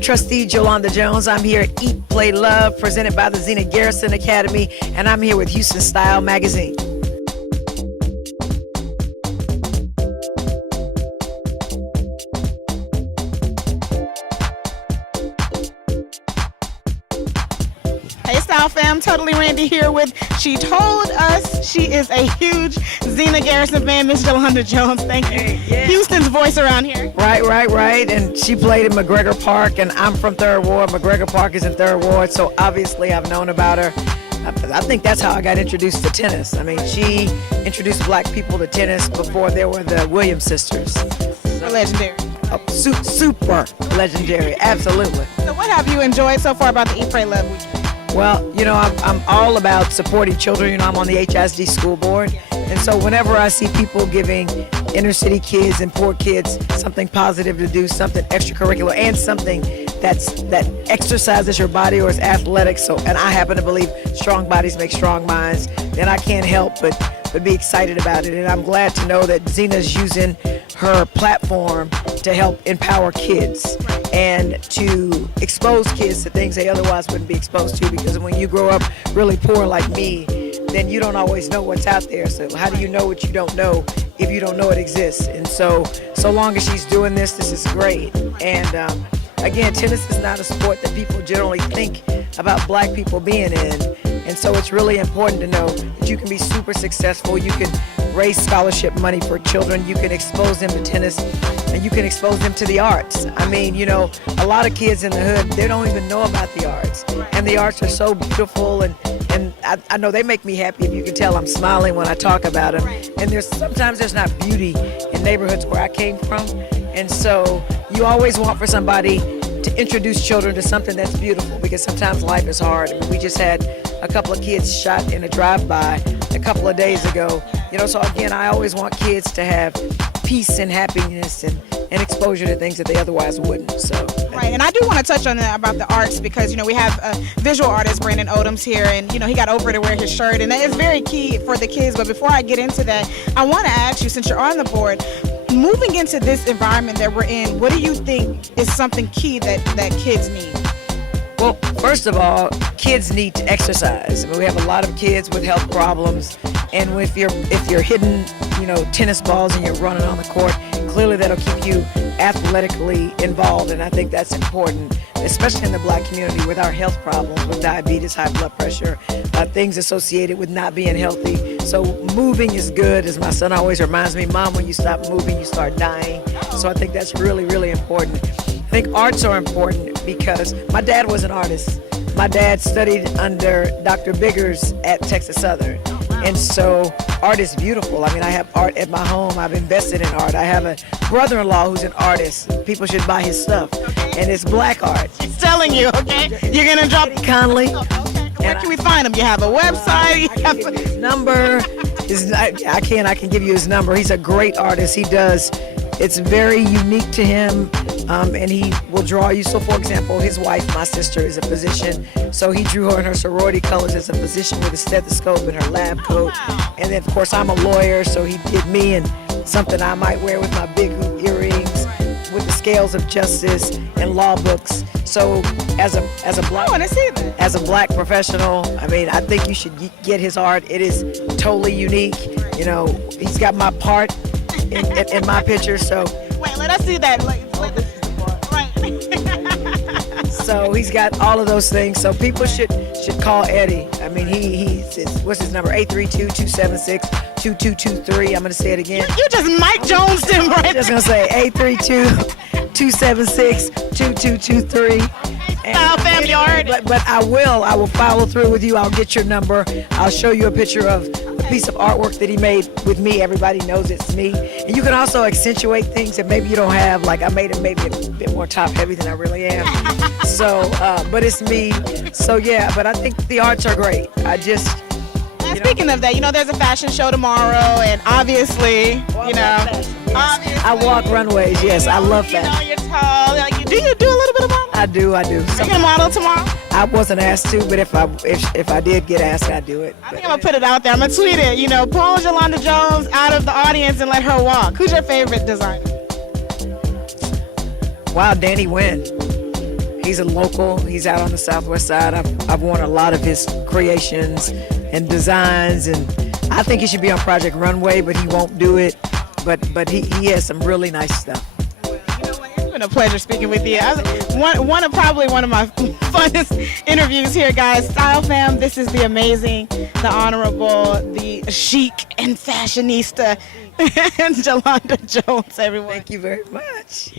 I'm trustee Jolanda Jones. I'm here at Eat, Play, Love, presented by the Zena Garrison Academy, and I'm here with Houston Style Magazine. Hey Style fam, Totally Randy here with She Told Us. She is a huge Zena Garrison fan, Miss Jolanda Jones. Thank you. Hey, yeah. Houston's voice around here. Right. And she played in McGregor Park, and I'm from 3rd Ward. McGregor Park is in 3rd Ward, so obviously I've known about her. I think that's how I got introduced to tennis. I mean, she introduced black people to tennis before there were the Williams sisters. Legendary. Super legendary, absolutely. So what have you enjoyed so far about the Eat, Pray, Love week? Well, you know, I'm all about supporting children. You know, I'm on the HISD school board. And so whenever I see people giving inner city kids and poor kids something positive to do, something extracurricular, and something that exercises your body or is athletic, and I happen to believe strong bodies make strong minds, then I can't help but be excited about it. And I'm glad to know that Zena's using her platform to help empower kids and to expose kids to things they otherwise wouldn't be exposed to, because when you grow up really poor like me, then you don't always know what's out there. So how do you know what you don't know if you don't know it exists? And so long as she's doing this is great. And again, tennis is not a sport that people generally think about black people being in. And so it's really important to know that you can be super successful. You can raise scholarship money for children. You can expose them to tennis, and you can expose them to the arts. I mean, you know, a lot of kids in the hood, they don't even know about the arts. And the arts are so beautiful, and I know they make me happy. If you can tell, I'm smiling when I talk about them. And sometimes there's not beauty in neighborhoods where I came from. And so you always want for somebody to introduce children to something that's beautiful, because sometimes life is hard. I mean, we just had a couple of kids shot in a drive-by a couple of days ago. You know, so again, I always want kids to have peace and happiness and exposure to things that they otherwise wouldn't. So right, and I do want to touch on that about the arts, because, you know, we have a visual artist, Brandon Odom's here, and, you know, he got over to wear his shirt, and that is very key for the kids. But before I get into that, I want to ask you, since you're on the board, moving into this environment that we're in, what do you think is something key that kids need? Well, first of all, kids need to exercise. I mean, we have a lot of kids with health problems, and if you're hitting, you know, tennis balls and you're running on the court, clearly that'll keep you athletically involved, and I think that's important, especially in the black community with our health problems, with diabetes, high blood pressure, things associated with not being healthy. So moving is good. As my son always reminds me, Mom, when you stop moving, you start dying. So I think that's really, really important. I think arts are important because my dad was an artist. My dad studied under Dr. Biggers at Texas Southern. And so art is beautiful. I mean, I have art at my home. I've invested in art. I have a brother-in-law who's an artist. People should buy his stuff. And it's black art. She's telling you, okay? You're going to drop Conley. Oh, okay. Where can we find him? You have a website? I can give you his number. I can give you his number. He's a great artist. He does. It's very unique to him, and he will draw you. So, for example, his wife, my sister, is a physician. So he drew her in her sorority colors as a physician with a stethoscope and her lab coat. Wow. And then, of course, I'm a lawyer, so he did me in something I might wear with my big hoop earrings, with the scales of justice and law books. So, as a black, I want to see that. As a black professional, I mean, I think you should get his art. It is totally unique. You know, he's got my part in my picture. So wait, let us see that. Right. So he's got all of those things. So people should call Eddie. I mean, what's his number? 832-276-2223. I'm gonna say it again. You just Mike Jones him right. I'm just gonna say 832-276-2223. Style family art. But I will follow through with you. I'll get your number. I'll show you a picture of a piece of artwork that he made with me. Everybody knows it's me. And you can also accentuate things that maybe you don't have. Like I made it maybe a bit more top heavy than I really am. So, but it's me. So yeah, but I think the arts are great. Speaking of that, you know, there's a fashion show tomorrow, and obviously, I walk runways. Yes, I love fashion. You know, you're tall. Do you do a little bit of modeling? I do. Are you gonna model tomorrow? I wasn't asked to, but if I did get asked, I'd do it. I think I'm gonna put it out there. I'm gonna tweet it. You know, pull Jolanda Jones out of the audience and let her walk. Who's your favorite designer? Wow, Danny Wynn. He's a local. He's out on the Southwest side. I've worn a lot of his creations and designs, and I think he should be on Project Runway, but he won't do it. But he has some really nice stuff. It's been a pleasure speaking with you. Probably one of my funnest interviews here, guys. Style Fam, this is the amazing, the honorable, the chic and fashionista, and Jolanda Jones, everyone. Thank you very much.